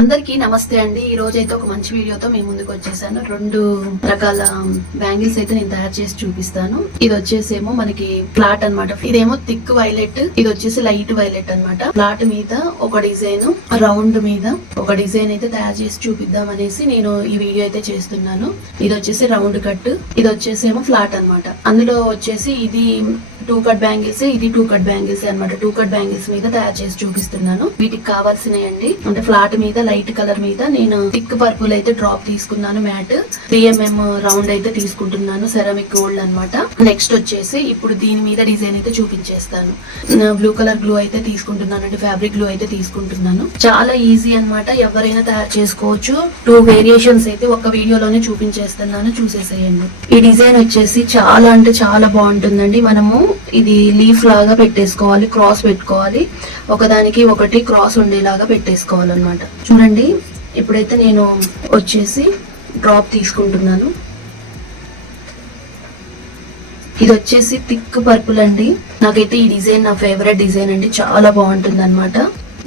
అందరికీ నమస్తే అండి. ఈ రోజు అయితే ఒక మంచి వీడియోతో మేము ముందుకు వచ్చేసాను. రెండు రకాల బ్యాంగిల్స్ అయితే నేను తయారు చేసి చూపిస్తాను. ఇది వచ్చేసేమో మనకి ఫ్లాట్ అన్నమాట. ఇదేమో థిక్ వైలెట్ ఇది వచ్చేసి లైట్ వైలెట్ అన్నమాట. ఫ్లాట్ మీద ఒక డిజైన్ రౌండ్ మీద ఒక డిజైన్ అయితే తయారు చేసి చూపిద్దాం అనేసి నేను ఈ వీడియో అయితే చేస్తున్నాను. ఇది వచ్చేసి రౌండ్ కట్ ఇది వచ్చేసేమో ఫ్లాట్ అన్నమాట. అందులో వచ్చేసి ఇది టూ కట్ బ్యాంగిల్స్ ఇది టూ కట్ బ్యాంగిల్స్ అన్నమాట. టూ కట్ బ్యాంగిల్స్ మీద తయారు చేసి చూపిస్తున్నాను. వీటికి కావాల్సినవి అండి అంటే ఫ్లాట్ మీద లైట్ కలర్ మీద నేను థిక్ పర్పుల్ అయితే డ్రాప్ తీసుకున్నాను మ్యాట్. త్రీ ఎంఎం రౌండ్ అయితే తీసుకుంటున్నాను సెరామిక్ గోల్డ్ అన్నమాట. నెక్స్ట్ వచ్చేసి ఇప్పుడు దీని మీద డిజైన్ అయితే చూపించేస్తాను. బ్లూ కలర్ గ్లూ అయితే తీసుకుంటున్నాను అంటే ఫ్యాబ్రిక్ గ్లూ అయితే తీసుకుంటున్నాను. చాలా ఈజీ అన్నమాట ఎవరైనా తయారు చేసుకోవచ్చు. టూ వేరియేషన్స్ అయితే ఒక వీడియోలోనే చూపించేస్తున్నాను చూసేసేయండి. ఈ డిజైన్ వచ్చేసి చాలా అంటే చాలా బాగుంటుందండి. మనము ఇది లీఫ్ లాగా పెట్టేసుకోవాలి క్రాస్ పెట్టుకోవాలి. ఒకదానికి ఒకటి క్రాస్ ఉండేలాగా పెట్టేసుకోవాలన్నమాట. చూడండి ఇప్పుడైతే నేను వచ్చేసి డ్రాప్ తీసుకుంటున్నాను. ఇది వచ్చేసి థిక్ పర్పుల్ అండి. నాకైతే ఈ డిజైన్ నా ఫేవరెట్ డిజైన్ అండి. చాలా బాగుంటుంది అనమాట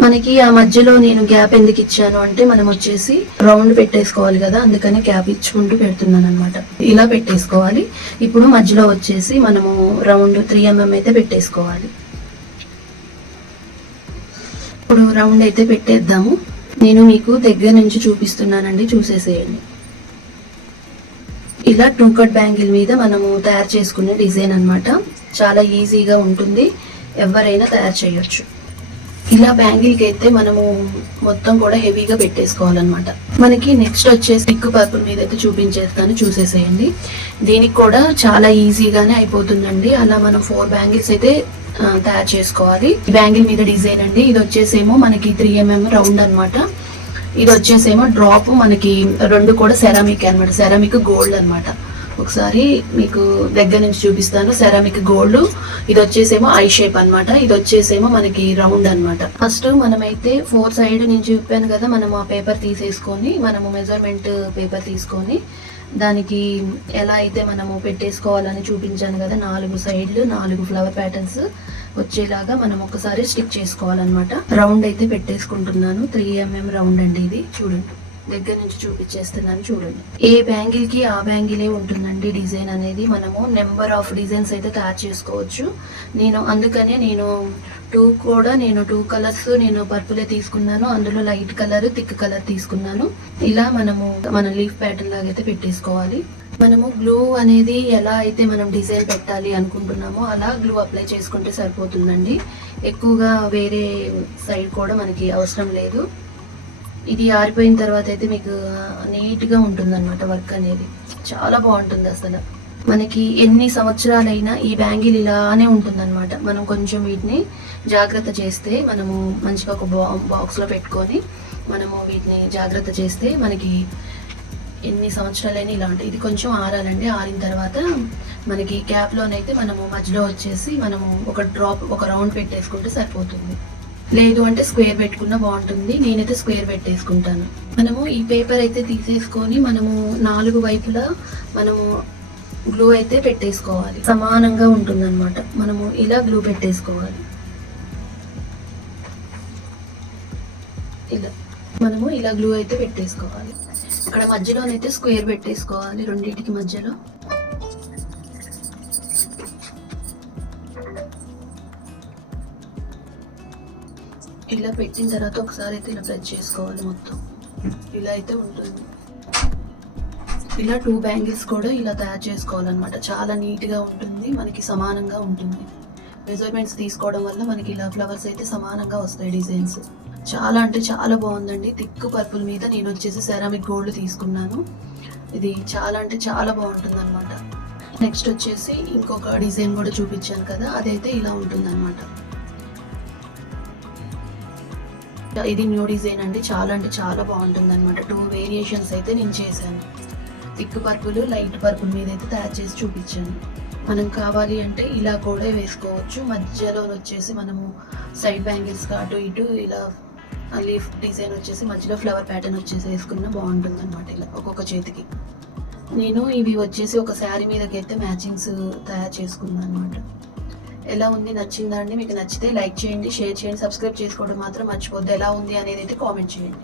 మనకి ఆ మధ్యలో నేను గ్యాప్ ఎందుకు ఇచ్చాను అంటే మనం వచ్చేసి రౌండ్ పెట్టేసుకోవాలి కదా అందుకని గ్యాప్ ఇచ్చుకుంటూ పెడుతున్నాను అనమాట ఇలా పెట్టేసుకోవాలి. ఇప్పుడు మధ్యలో వచ్చేసి మనము రౌండ్ త్రీ ఎంఎం అయితే పెట్టేసుకోవాలి. ఇప్పుడు రౌండ్ అయితే పెట్టేద్దాము. నేను మీకు దగ్గర నుంచి చూపిస్తున్నానండి చూసేసేయండి. ఇలా టూ కట్ బ్యాంగిల్ మీద మనము తయారు చేసుకునే డిజైన్ అన్నమాట. చాలా ఈజీగా ఉంటుంది. ఎవరైనా తయారు చేయొచ్చు. ఇలా బ్యాంగిల్కి అయితే మనము మొత్తం కూడా హెవీగా పెట్టేసుకోవాలన్నమాట. మనకి నెక్స్ట్ వచ్చేసి థిక్ పర్పుల్ మీద అయితే చూపించేస్తాను చూసేసేయండి. దీనికి కూడా చాలా ఈజీగానే అయిపోతుందండి. అలా మనం ఫోర్ బ్యాంగిల్స్ అయితే తయారు చేసుకోవాలి. బ్యాంగిల్ మీద డిజైన్ అండి. ఇది వచ్చేసేమో మనకి త్రీ ఎంఎం రౌండ్ అన్నమాట. ఇది వచ్చేసేమో డ్రాప్ మనకి రెండు కూడా సెరామిక్ అన్నమాట. సెరామిక్ గోల్డ్ అన్నమాట. ఒకసారి మీకు దగ్గర నుంచి చూపిస్తాను. సెరామిక్ గోల్డ్ ఇది వచ్చేసేమో ఐ షేప్ అన్నమాట. ఇది వచ్చేసేమో మనకి రౌండ్ అన్నమాట. ఫస్ట్ మనమైతే ఫోర్ సైడ్ నేను చూపాను కదా మనం ఆ పేపర్ తీసేసుకొని మనము మెజర్మెంట్ పేపర్ తీసుకొని దానికి ఎలా అయితే మనము పెట్టేసుకోవాలని చూపించాను కదా నాలుగు సైడ్లు నాలుగు ఫ్లవర్ ప్యాటర్న్స్ వచ్చేలాగా మనం ఒకసారి స్టిక్ చేసుకోవాలన్నమాట. రౌండ్ అయితే పెట్టేసుకుంటున్నాను. త్రీ ఎంఎం రౌండ్ అండి ఇది. చూడండి. దగ్గర నుంచి చూపించేస్తున్నాను చూడండి. ఏ బ్యాంగిల్కి ఆ బ్యాంగిలే ఉంటుందండి డిజైన్ అనేది. మనము నెంబర్ ఆఫ్ డిజైన్స్ అయితే తయారు చేసుకోవచ్చు. నేను అందుకనే నేను టూ కూడా నేను టూ కలర్స్ నేను పర్పులే తీసుకున్నాను. అందులో లైట్ కలర్ థిక్ కలర్ తీసుకున్నాను. ఇలా మనము మన లీఫ్ ప్యాటర్న్ లాగా అయితే పెట్టేసుకోవాలి. మనము గ్లూ అనేది ఎలా అయితే మనం డిజైన్ పెట్టాలి అనుకుంటున్నామో అలా గ్లూ అప్లై చేసుకుంటే సరిపోతుందండి. ఎక్కువగా వేరే సైడ్ కూడా మనకి అవసరం లేదు. ఇది ఆరిపోయిన తర్వాత అయితే మీకు నీట్గా ఉంటుంది అనమాట వర్క్ అనేది. చాలా బాగుంటుంది అసలు. మనకి ఎన్ని సంవత్సరాలైనా ఈ బ్యాంగిల్ ఇలానే ఉంటుందన్నమాట. మనం కొంచెం వీటిని జాగ్రత్త చేస్తే మనము మంచిగా ఒక బా బాక్స్లో పెట్టుకొని మనము వీటిని జాగ్రత్త చేస్తే మనకి ఎన్ని సంవత్సరాలైనా ఇలా ఉంటాయి ఇది కొంచెం ఆరాలండి. ఆరిన తర్వాత మనకి క్యాప్లోనైతే మనము మధ్యలో వచ్చేసి మనము ఒక డ్రాప్ ఒక రౌండ్ పెట్టేసుకుంటే సరిపోతుంది. లేదు అంటే స్క్వేర్ పెట్టుకున్నా బాగుంటుంది. నేనైతే స్క్వేర్ పెట్టేసుకుంటాను. మనము ఈ పేపర్ అయితే తీసేసుకొని మనము నాలుగు వైపులా మనము గ్లూ అయితే పెట్టేసుకోవాలి. సమానంగా ఉంటుందన్నమాట. మనము ఇలా గ్లూ పెట్టేసుకోవాలి. ఇలా. మనము ఇలా గ్లూ అయితే పెట్టేసుకోవాలి. ఇక్కడ మధ్యలోనైతే స్క్వేర్ పెట్టేసుకోవాలి రెండింటికి మధ్యలో. ఇలా పెట్టిన తర్వాత ఒకసారి అయితే ఇలా ప్రెస్ చేసుకోవాలి మొత్తం. ఇలా అయితే ఉంటుంది. ఇలా టూ బ్యాంగిల్స్ కూడా ఇలా తయారు చేసుకోవాలన్నమాట. చాలా నీట్గా ఉంటుంది మనకి సమానంగా ఉంటుంది. మెజర్మెంట్స్ తీసుకోవడం వల్ల మనకి ఇలా ఫ్లవర్స్ అయితే సమానంగా వస్తాయి డిజైన్స్. చాలా అంటే చాలా బాగుందండి. థిక్ పర్పుల్ మీద నేను వచ్చేసి సెరామిక్ గోల్డ్ తీసుకున్నాను. ఇది చాలా అంటే చాలా బాగుంటుంది అనమాట నెక్స్ట్ వచ్చేసి ఇంకొక డిజైన్ కూడా చూపించాను కదా అదైతే ఇలా ఉంటుంది ఇది న్యూ డిజైన్ అండి. చాలా అంటే చాలా బాగుంటుంది అనమాట టూ వేరియేషన్స్ అయితే నేను చేశాను. థిక్ పర్పుల్ లైట్ పర్పుల్ మీద అయితే తయారు చేసి చూపించాను. మనం కావాలి అంటే ఇలా కూడా వేసుకోవచ్చు. మధ్యలో వచ్చేసి మనము సైడ్ బ్యాంగిల్స్ అటు ఇటు ఇలా లీఫ్ డిజైన్ వచ్చేసి మధ్యలో ఫ్లవర్ ప్యాటర్న్ వచ్చేసి వేసుకున్న బాగుంటుంది అనమాట ఇలా ఒక్కొక్క చేతికి. నేను ఇవి వచ్చేసి ఒక శారీ మీదకి అయితే మ్యాచింగ్స్ తయారు చేసుకున్నాను అనమాట ఎలా ఉంది నచ్చిందా అండి మీకు నచ్చితే లైక్ చేయండి షేర్ చేయండి సబ్స్క్రైబ్ చేసుకోవడం మాత్రం మర్చిపోద్దు ఎలా ఉంది అనేది అయితే కామెంట్ చేయండి.